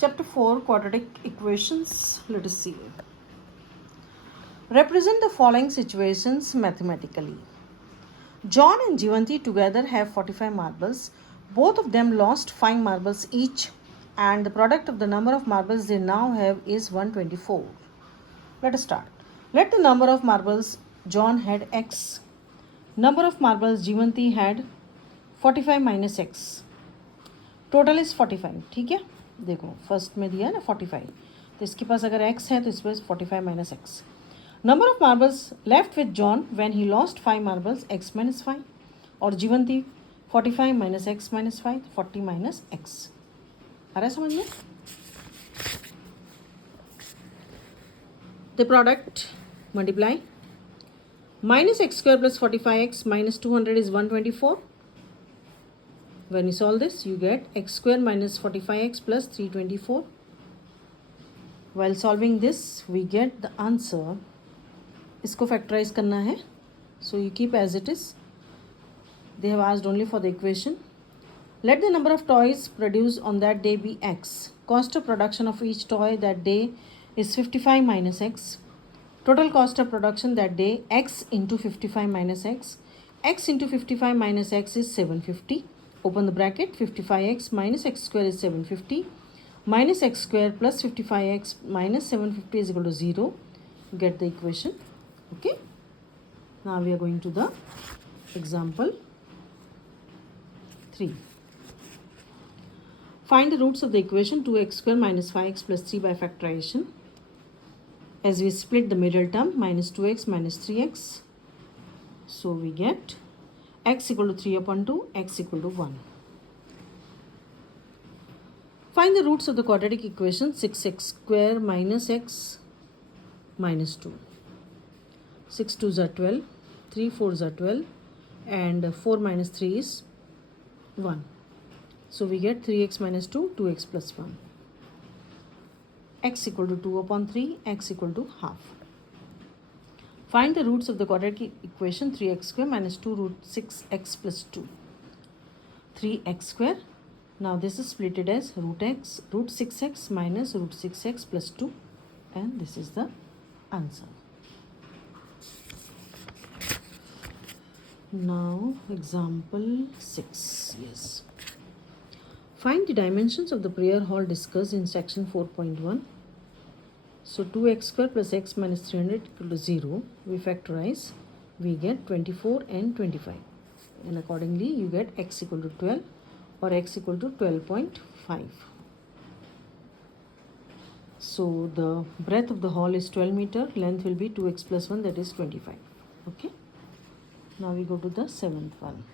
Chapter 4 Quadratic Equations. Let us see. Represent the following situations mathematically. John and Jivanti together have 45 marbles. Both of them lost 5 marbles each, and the product of the number of marbles they now have is 124. Let us start. Let the number of marbles John had x. Number of marbles Jivanti had 45 minus x. Total is 45. ठीक है, देखो first में दिया ना 45, तो इसके पास अगर x है तो इस पर 45 minus x. Number of marbles left with John when he lost 5 marbles x minus 5, और Jeevanti 45 minus x minus 5, 40 minus x. आ रहा है समझ में? The product multiply minus x square plus 45x minus 200 is 124. When you solve this, you get x square minus 45x plus 324. While solving this, we get the answer. इसको factorize करना है. So you keep as it is. They have asked only for the equation. Let the number of toys produced on that day be x. Cost of production of each toy that day is 55 minus x. Total cost of production that day, x into 55 minus x. X into 55 minus x is 750. Open the bracket. 55x minus x square is 750. Minus x square plus 55x minus 750 is equal to 0. Get the equation. Okay. Now we are going to the example 3. Find the roots of the equation 2x square minus 5x plus 3 by factorization. As we split the middle term, minus 2x minus 3x. So we get x equal to 3 upon 2, x equal to 1. Find the roots of the quadratic equation 6x square minus x minus 2. 6 2s are 12, 3 4s are 12, and 4 minus 3 is 1. So we get 3x minus 2, 2x plus 1. X equal to 2 upon 3, x equal to half. Find the roots of the quadratic equation 3x square minus 2 root 6x plus 2. 3x square. Now this is splitted as root x, root 6x minus root 6x plus 2, and this is the answer. Now example 6. Yes. Find the dimensions of the prayer hall discussed in section 4.1. So 2x square plus x minus 300 equal to 0. We factorize. We get 24 and 25. And accordingly, you get x equal to 12 or x equal to 12.5. So the breadth of the hall is 12 meter. Length will be 2x plus 1, that is 25. Okay. Now we go to the 7th one.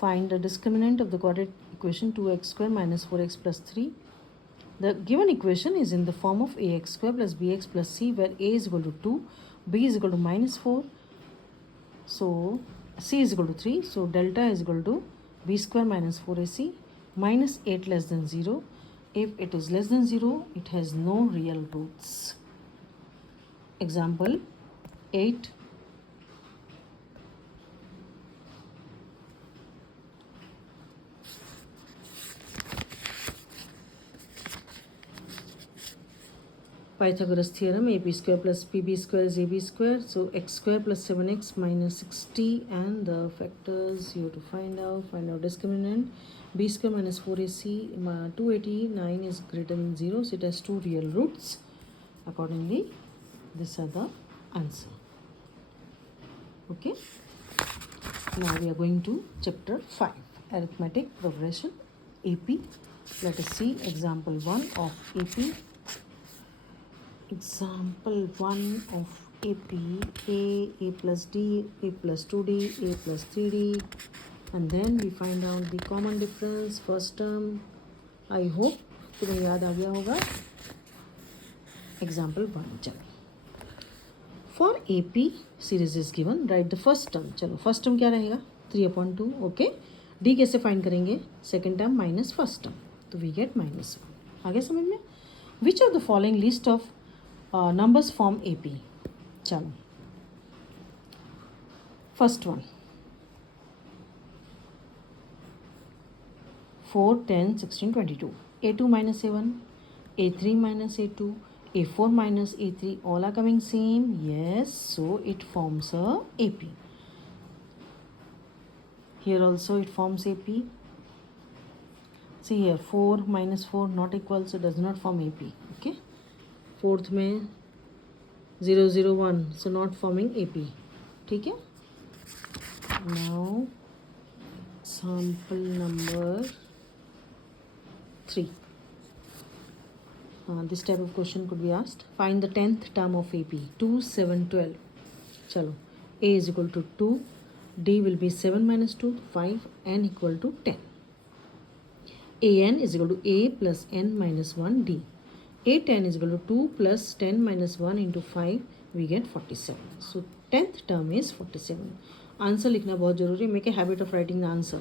Find the discriminant of the quadratic equation 2x square minus 4x plus 3. The given equation is in the form of ax square plus bx plus c, where a is equal to 2, b is equal to minus 4, so c is equal to 3. So delta is equal to b square minus 4ac minus 8 less than 0. If it is less than 0, it has no real roots. Example 8. Pythagoras theorem, ab square plus pb square is ab square. So x square plus 7x minus 60, and the factors you have to find out. Find out discriminant. B square minus 4ac, 289 is greater than 0. So it has 2 real roots. Accordingly, these are the answer. Okay. Now we are going to chapter 5. Arithmetic progression, AP. Let us see example 1 of AP. Example 1 of AP, A plus D, A plus 2D, A plus 3D, and then we find out the common difference, first term. I hope तुम्हें याद आ गया होगा. Example 1. चलो. For AP series is given, write the first term. चलो first term क्या रहेगा? 3/2. Okay. D कैसे find करेंगे? Second term minus first term. तो we get minus 1. आगे समझ में? Which of the following list of numbers form AP? चलो. First one. 4, 10, 16, 22. A2 minus A1, A3 minus A2, A4 minus A3, all are coming same. Yes, so it forms a AP. Here also it forms AP. See here, 4 minus 4 not equal, so does not form AP. Okay. Fourth में 0, 0, 1, so not forming AP. ठीक है. Now sample number 3. This type of question could be asked. Find the 10th term of AP. 2, 7, 12. Chalo. A is equal to 2. D will be 7 minus 2, 5. N equal to 10. AN is equal to A plus N minus 1 D. A10 is equal to 2 plus 10 minus 1 into 5. We get 47. So 10th term is 47. Answer लिखना बहुत जरूरी. Make a habit of writing the answer.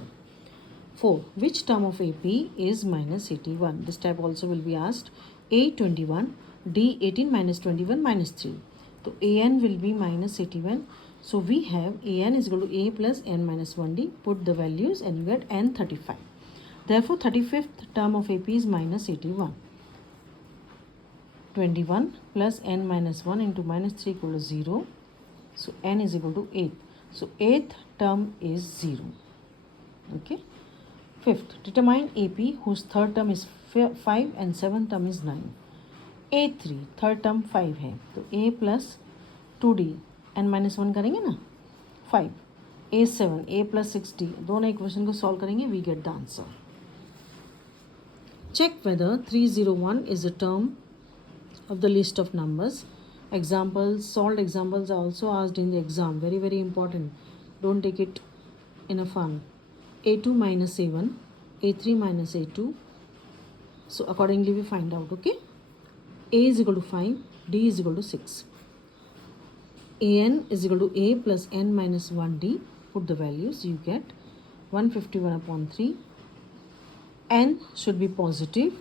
4. Which term of AP is minus 81? This type also will be asked. A 21, D 18 minus 21 minus 3. So AN will be minus 81. So we have AN is equal to A plus N minus 1D. Put the values and you get N 35. Therefore 35th term of AP is minus 81. 21 plus N minus 1 into minus 3 equal to 0. So N is equal to 8. So 8th term is 0. Okay. 5th, determine AP whose third term is 5 and 7th term is 9. A3, third term 5 है, तो A plus 2D N minus 1 करेंगे ना, 5. A7, A plus 6D, दोनों equation को solve करेंगे, we get the answer. Check whether 301 is a term of the list of numbers. Examples, solved examples are also asked in the exam. Very, very important. Don't take it in a fun. A2 minus A1, A3 minus A2. So accordingly we find out, okay? A is equal to 5, D is equal to 6. AN is equal to A plus N minus 1D. Put the values, you get 151 upon 3. N should be positive.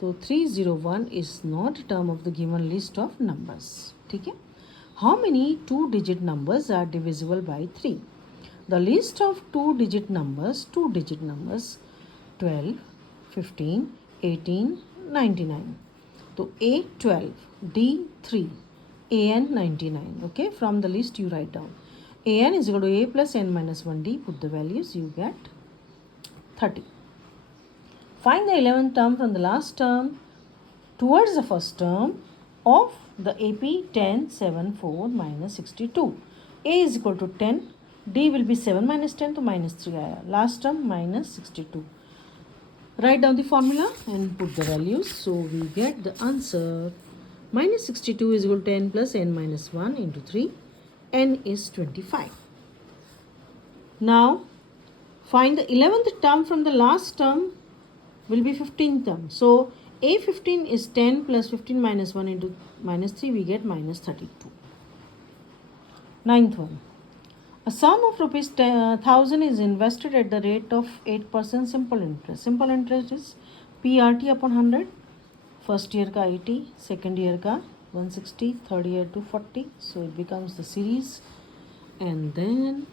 So 301 is not a term of the given list of numbers. Okay? How many two-digit numbers are divisible by 3? The list of two-digit numbers, 12, 15, 18, 99. So A 12, D 3, AN 99. Okay, from the list you write down. AN is equal to A plus N minus 1D. Put the values, you get 30. Find the 11th term from the last term towards the first term of the AP 10, 7, 4 minus 62. A is equal to 10. D will be 7 minus 10 to minus 3 आया. Last term minus 62. Write down the formula and put the values. So we get the answer. Minus 62 is equal to 10 plus N minus 1 into 3. N is 25. Now find the 11th term from the last term will be 15th term. So A15 is 10 plus 15 minus 1 into minus 3. We get minus 32. 9th one. A sum of rupees 1000 is invested at the rate of 8% simple interest. Simple interest is PRT upon 100. First year ka 80, second year ka 160, third year 240. So it becomes the series. And then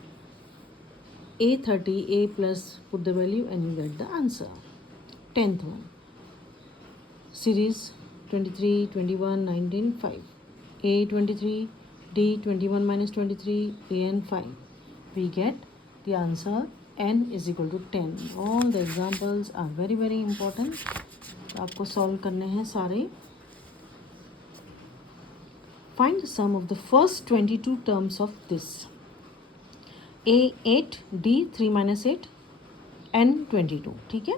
A30, A plus, put the value and you get the answer. 10th one. Series 23, 21, 19, 5. A23, D21 minus 23, AN 5. We get the answer. N is equal to 10. All the examples are very, very important. आपको solve करने हैं सारे. Find the sum of the first 22 terms of this. A 8, D 3 minus 8, N 22. ठीक है?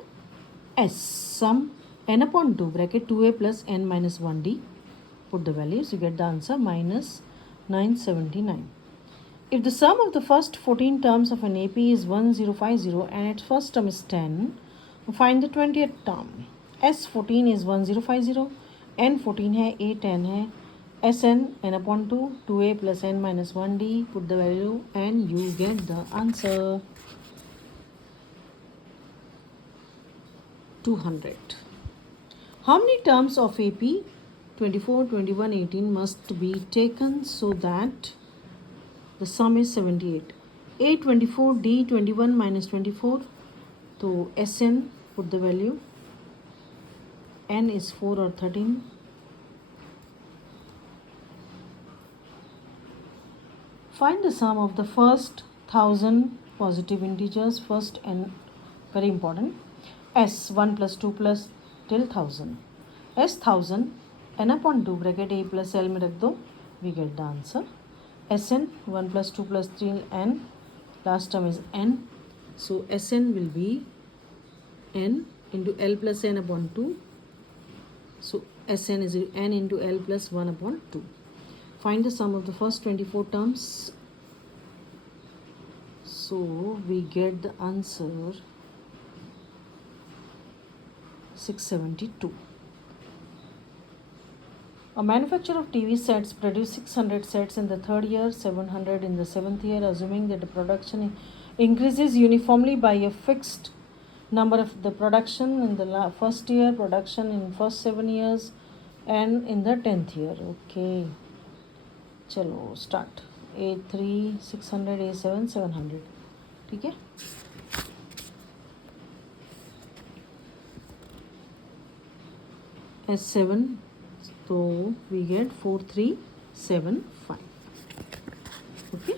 S sum N upon 2 bracket 2A plus N minus 1D. Put the values, you get the answer minus 979. If the sum of the first 14 terms of an AP is 1050 and its first term is 10, find the 20th term. S14 is 1050, N14 है, A10 है, Sn n upon 2, 2A plus N minus 1D. Put the value and you get the answer. 200. How many terms of AP 24, 21, 18 must be taken so that the sum is 78? A 24, D 21 minus 24. So Sn Put the value. N is 4 or 13. Find the sum of the first 1000 positive integers. First n, very important. S 1 plus 2 plus till 1000. S 1000 n upon 2 bracket a plus l में रख दो, we get the answer. Sn 1 plus 2 plus 3 n, last term is n, so Sn will be n into l plus n upon 2. So Sn is n into l plus 1 upon 2. Find the sum of the first 24 terms. So we get the answer 672. A manufacturer of TV sets produced 600 sets in the third year, 700 in the seventh year, assuming that the production increases uniformly by a fixed number of the production in the first year, production in first 7 years, and in the 10th year. Okay. चलो start. A3 600, A7 700. ठीक है. S7, so we get 4375. Okay.